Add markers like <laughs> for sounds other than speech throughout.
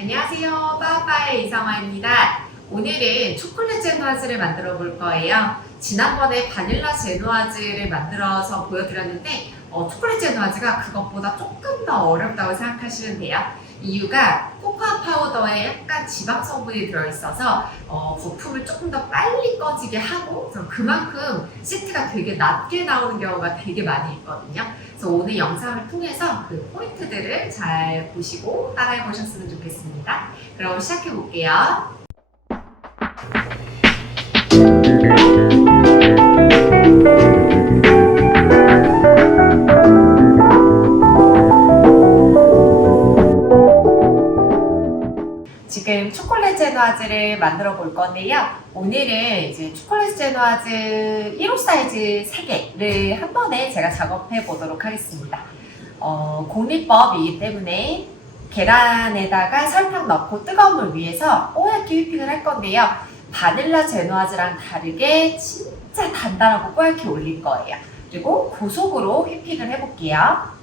안녕하세요. 빠빠의 이상화입니다. 오늘은 초콜릿 제노아즈를 만들어 볼 거예요. 지난번에 바닐라 제노아즈를 만들어서 보여드렸는데 어, 초콜릿 제노아즈가 그것보다 조금 더 어렵다고 생각하시면 돼요. 이유가 코코아 파우더에 약간 지방 성분이 들어있어서 어, 거품을 조금 더 빨리 꺼지게 하고 그만큼 시트가 되게 낮게 나오는 경우가 되게 많이 있거든요. 그래서 오늘 영상을 통해서 그 포인트들을 잘 보시고 따라해 보셨으면 좋겠습니다. 그럼 시작해 볼게요. 제노아즈를 만들어 볼 건데요. 오늘은 이제 초콜릿 제노아즈 1호 사이즈 3개를 한 번에 제가 작업해 보도록 하겠습니다. 어, 공리법이기 때문에 계란에다가 설탕 넣고 뜨거운 물 위에서 뽀얗게 휘핑을 할 건데요. 바닐라 제노아즈랑 다르게 진짜 단단하고 뽀얗게 올릴 거예요. 그리고 고속으로 휘핑을 해볼게요.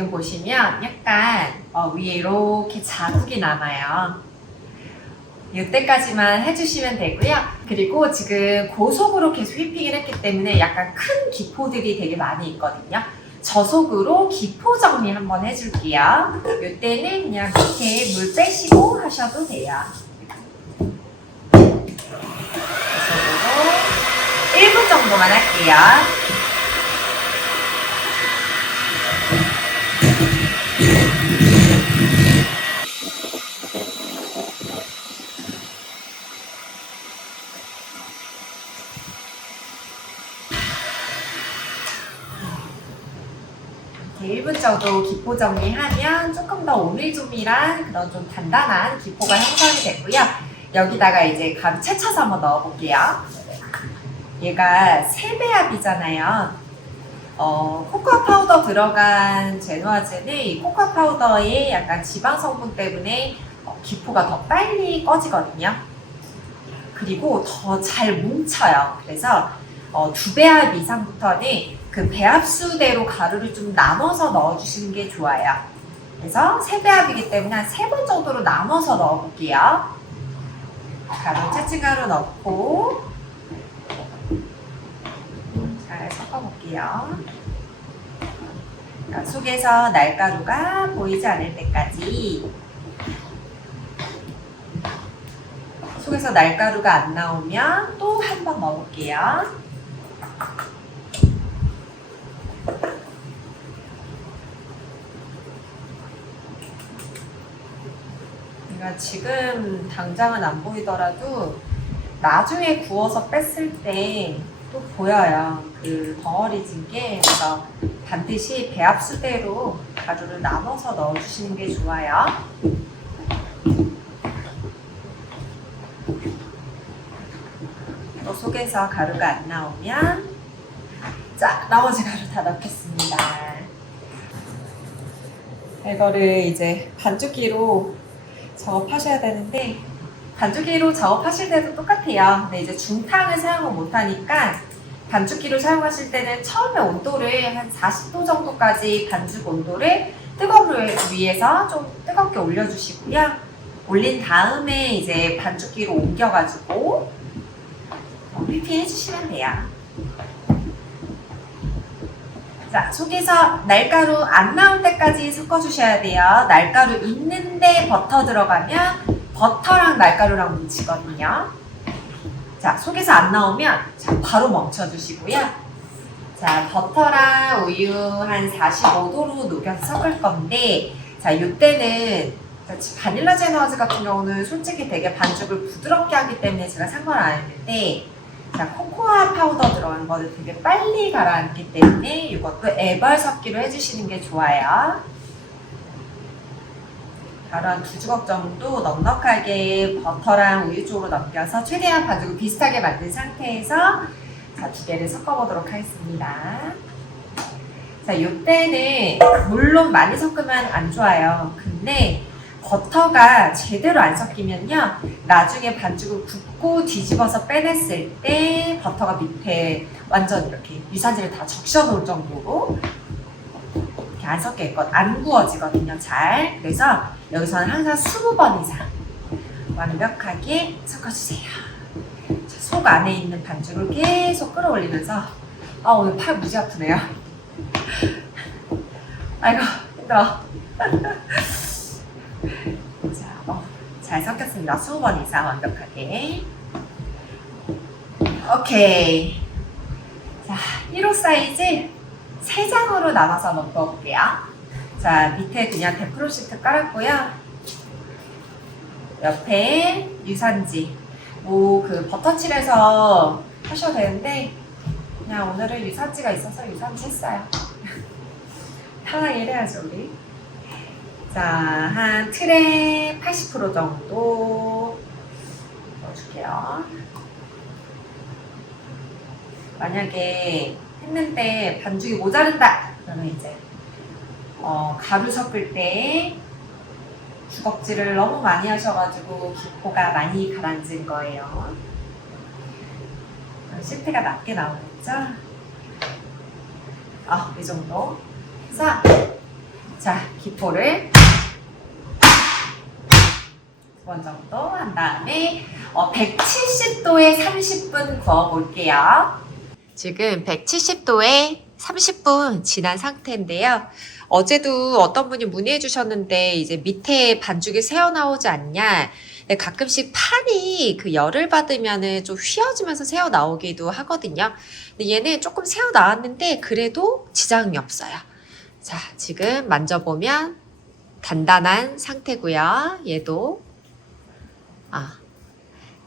지금 보시면 약간 어, 위에 이렇게 자국이 남아요. 이때까지만 해주시면 되고요. 그리고 지금 고속으로 계속 휘핑을 했기 때문에 약간 큰 기포들이 되게 많이 있거든요. 저속으로 기포 정리 한번 해줄게요. 이때는 그냥 밑에 물 빼시고 하셔도 돼요. 저속으로 1분 정도만 할게요. 이렇게 1분 정도 기포 정리하면 조금 더 오밀조밀한 그런 좀 단단한 기포가 형성이 됐고요. 여기다가 이제 가루 채쳐서 한번 넣어볼게요. 얘가 세배합이잖아요. 어, 코코아 파우더 들어간 제노아즈는 이 코코아 파우더의 약간 지방 성분 때문에 어, 기포가 더 빨리 꺼지거든요. 그리고 더 잘 뭉쳐요. 그래서 어, 두 배합 이상부터는 그 배합수대로 가루를 좀 나눠서 넣어주시는 게 좋아요. 그래서 세 배합이기 때문에 한 세 번 정도로 나눠서 넣어볼게요. 가루 채친 가루 넣고 잘 섞어볼게요. 그러니까 속에서 날가루가 보이지 않을 때까지 속에서 날가루가 안 나오면 또 한 번 넣어볼게요. 그러니까 지금 당장은 안 보이더라도 나중에 구워서 뺐을 때 또 보여요. 그 덩어리 진 게 그래서 반드시 배합수대로 가루를 나눠서 넣어주시는 게 좋아요. 또 속에서 가루가 안 나오면 자 나머지 가루 다 넣겠습니다. 이거를 이제 반죽기로 작업하셔야 되는데 반죽기로 작업하실 때도 똑같아요. 근데 이제 중탕을 사용을 못하니까 반죽기로 사용하실 때는 처음에 온도를 한 40도 정도까지 반죽 온도를 뜨거운 물 위에서 좀 뜨겁게 올려주시고요. 올린 다음에 이제 반죽기로 옮겨가지고 휘핑 해주시면 돼요. 자, 속에서 날가루 안 나올 때까지 섞어주셔야 돼요. 날가루 있는데 버터 들어가면 버터랑 날가루랑 뭉치거든요. 자, 속에서 안 나오면 자, 바로 멈춰주시고요. 자, 버터랑 우유 한 45도로 녹여서 섞을 건데, 자, 이때는 바닐라 제너즈 같은 경우는 솔직히 되게 반죽을 부드럽게 하기 때문에 제가 상관을 안 했는데, 자, 코코아 파우더 들어간 거는 되게 빨리 가라앉기 때문에 이것도 애벌 섞기로 해주시는 게 좋아요. 바로 한 두 주걱 정도 넉넉하게 버터랑 우유 쪽으로 넘겨서 최대한 반죽을 비슷하게 만든 상태에서 자, 두 개를 섞어보도록 하겠습니다. 자, 이때는 물론 많이 섞으면 안 좋아요. 근데 버터가 제대로 안 섞이면요. 나중에 반죽을 굽고 뒤집어서 빼냈을 때 버터가 밑에 완전 이렇게 유산지를 다 적셔 놓을 정도로 이렇게 안 섞여 있거 안 구워지거든요. 잘. 그래서 여기서는 항상 20번 이상 완벽하게 섞어주세요. 자, 속 안에 있는 반죽을 계속 끌어올리면서 아 오늘 팔 무지 아프네요. <laughs> 아이고 힘들어. <laughs> 자, 어, 잘 섞였습니다. 20번 이상 완벽하게. 오케이. 자, 1호 사이즈 3장으로 나눠서 먹어볼게요. 자, 밑에 그냥 데프로 시트 깔았고요. 옆에 유산지. 뭐, 그 버터칠해서 하셔도 되는데, 그냥 오늘은 유산지가 있어서 유산지 했어요. <laughs> 편하게 해야죠, 우리. 자, 한 틀에 80% 정도 넣어줄게요. 만약에 했는데 반죽이 모자른다! 그러면 이제, 어, 가루 섞을 때 주걱질을 너무 많이 하셔가지고 기포가 많이 가라앉은 거예요. 시트가 낮게 나오겠죠? 아, 이 정도. 해서 자, 기포를 두 번 정도 한 다음에 어, 170도에 30분 구워 볼게요. 지금 170도에 30분 지난 상태인데요. 어제도 어떤 분이 문의해 주셨는데 이제 밑에 반죽이 새어 나오지 않냐. 근데 가끔씩 판이 그 열을 받으면은 좀 휘어지면서 새어 나오기도 하거든요. 근데 얘는 조금 새어 나왔는데 그래도 지장이 없어요. 자, 지금 만져보면 단단한 상태고요. 얘도 아,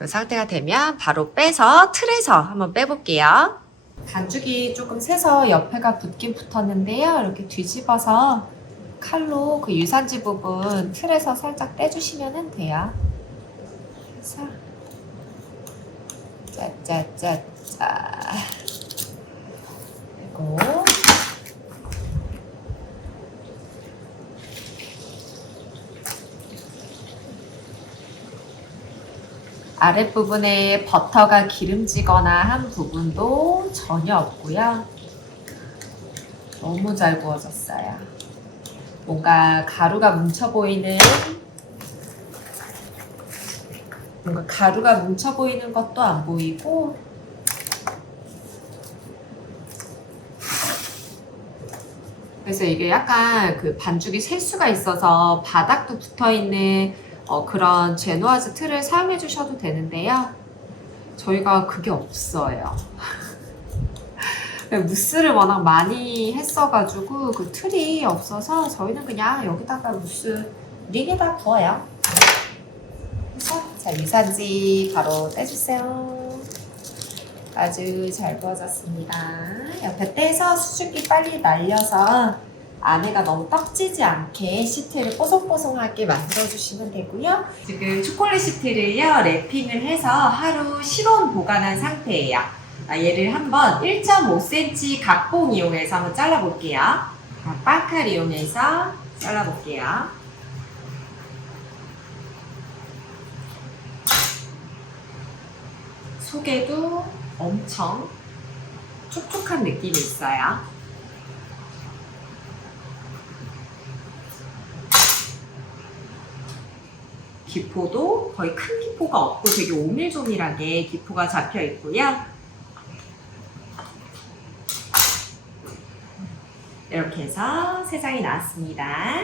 이 상태가 되면 바로 빼서 틀에서 한번 빼볼게요. 반죽이 조금 새서 옆에가 붙긴 붙었는데요. 이렇게 뒤집어서 칼로 그 유산지 부분 틀에서 살짝 떼주시면 돼요. 그래서 짜짜짜짜 그리고 아랫부분에 버터가 기름지거나 한 부분도 전혀 없고요. 너무 잘 구워졌어요. 뭔가 가루가 뭉쳐 보이는 뭔가 가루가 뭉쳐 보이는 것도 안 보이고 그래서 이게 약간 그 반죽이 셀 수가 있어서 바닥도 붙어 있는 어, 그런 제노아즈 틀을 사용해 주셔도 되는데요. 저희가 그게 없어요. <laughs> 무스를 워낙 많이 했어가지고 그 틀이 없어서 저희는 그냥 여기다가 무스 링에다 부어요. 자 유산지 바로 떼주세요. 아주 잘 부어졌습니다. 옆에 떼서 수증기 빨리 날려서 안에가 너무 떡지지 않게 시트를 뽀송뽀송하게 만들어주시면 되고요. 지금 초콜릿 시트를요, 랩핑을 해서 하루 실온 보관한 상태예요. 아, 얘를 한번 1.5cm 각봉 이용해서 한번 잘라볼게요. 자, 빵칼 이용해서 잘라볼게요. 속에도 엄청 촉촉한 느낌이 있어요. 기포도 거의 큰 기포가 없고 되게 오밀조밀하게 기포가 잡혀 있고요. 이렇게 해서 세 장이 나왔습니다.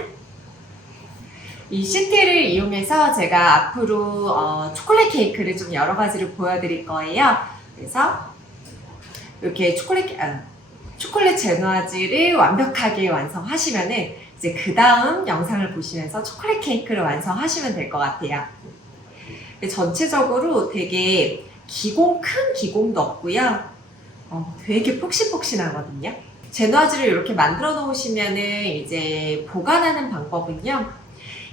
이 시트를 이용해서 제가 앞으로 어, 초콜릿 케이크를 좀 여러 가지를 보여드릴 거예요. 그래서 이렇게 초콜릿 아, 초콜릿 제노아즈를 완벽하게 완성하시면은 이제 그 다음 영상을 보시면서 초콜릿 케이크를 완성하시면 될 것 같아요. 전체적으로 되게 기공, 큰 기공도 없고요. 어, 되게 폭신폭신하거든요. 제노아즈를 이렇게 만들어 놓으시면은 이제 보관하는 방법은요.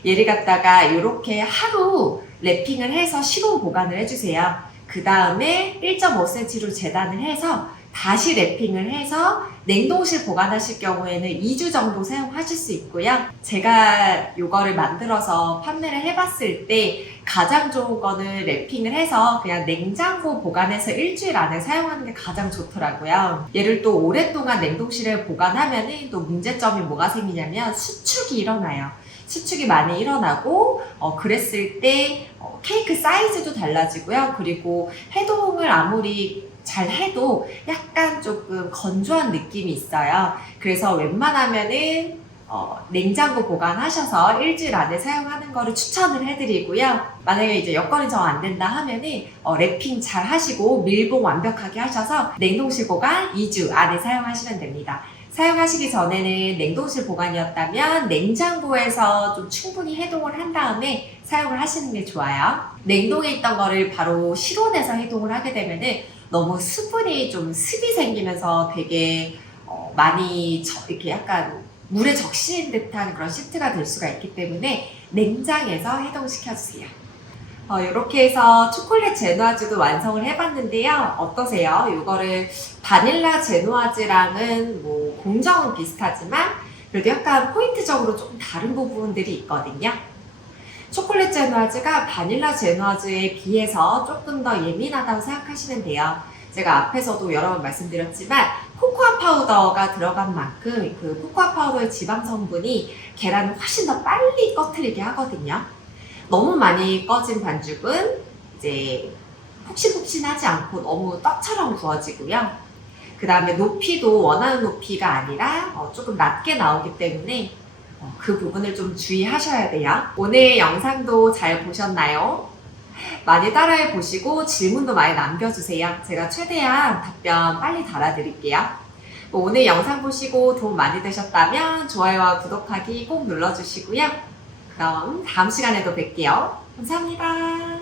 얘를 갖다가 이렇게 하루 랩핑을 해서 시공 보관을 해주세요. 그 다음에 1.5cm로 재단을 해서 다시 랩핑을 해서 냉동실 보관하실 경우에는 2주 정도 사용하실 수 있고요. 제가 이거를 만들어서 판매를 해봤을 때 가장 좋은 거는 랩핑을 해서 그냥 냉장고 보관해서 일주일 안에 사용하는 게 가장 좋더라고요. 얘를 또 오랫동안 냉동실에 보관하면은 또 문제점이 뭐가 생기냐면 수축이 일어나요. 수축이 많이 일어나고 어, 그랬을 때 어, 케이크 사이즈도 달라지고요. 그리고 해동을 아무리 잘 해도 약간 조금 건조한 느낌이 있어요. 그래서 웬만하면은 어, 냉장고 보관하셔서 일주일 안에 사용하는 거를 추천을 해드리고요. 만약에 이제 여건이 정 안 된다 하면은 어, 랩핑 잘 하시고 밀봉 완벽하게 하셔서 냉동실 보관 2주 안에 사용하시면 됩니다. 사용하시기 전에는 냉동실 보관이었다면 냉장고에서 좀 충분히 해동을 한 다음에 사용을 하시는 게 좋아요. 냉동에 있던 거를 바로 실온에서 해동을 하게 되면은 너무 수분이 좀 습이 생기면서 되게 어, 많이 저- 이렇게 약간 물에 적신 듯한 그런 시트가 될 수가 있기 때문에 냉장에서 해동시켜주세요. 어, 이렇게 해서 초콜릿 제노아즈도 완성을 해봤는데요. 어떠세요? 이거를 바닐라 제노아즈랑은 뭐 공정은 비슷하지만 그래도 약간 포인트적으로 조금 다른 부분들이 있거든요. 초콜릿 제노아즈가 바닐라 제노아즈에 비해서 조금 더 예민하다고 생각하시면 돼요. 제가 앞에서도 여러 번 말씀드렸지만 코코아 파우더가 들어간 만큼 그 코코아 파우더의 지방 성분이 계란을 훨씬 더 빨리 꺼트리게 하거든요. 너무 많이 꺼진 반죽은 이제 푹신푹신하지 않고 너무 떡처럼 구워지고요. 그 다음에 높이도 원하는 높이가 아니라 어, 조금 낮게 나오기 때문에 어, 그 부분을 좀 주의하셔야 돼요. 오늘 영상도 잘 보셨나요? 많이 따라해 보시고 질문도 많이 남겨주세요. 제가 최대한 답변 빨리 달아드릴게요. 뭐 오늘 영상 보시고 도움 많이 되셨다면 좋아요와 구독하기 꼭 눌러주시고요. 그럼 다음 시간에도 뵐게요. 감사합니다.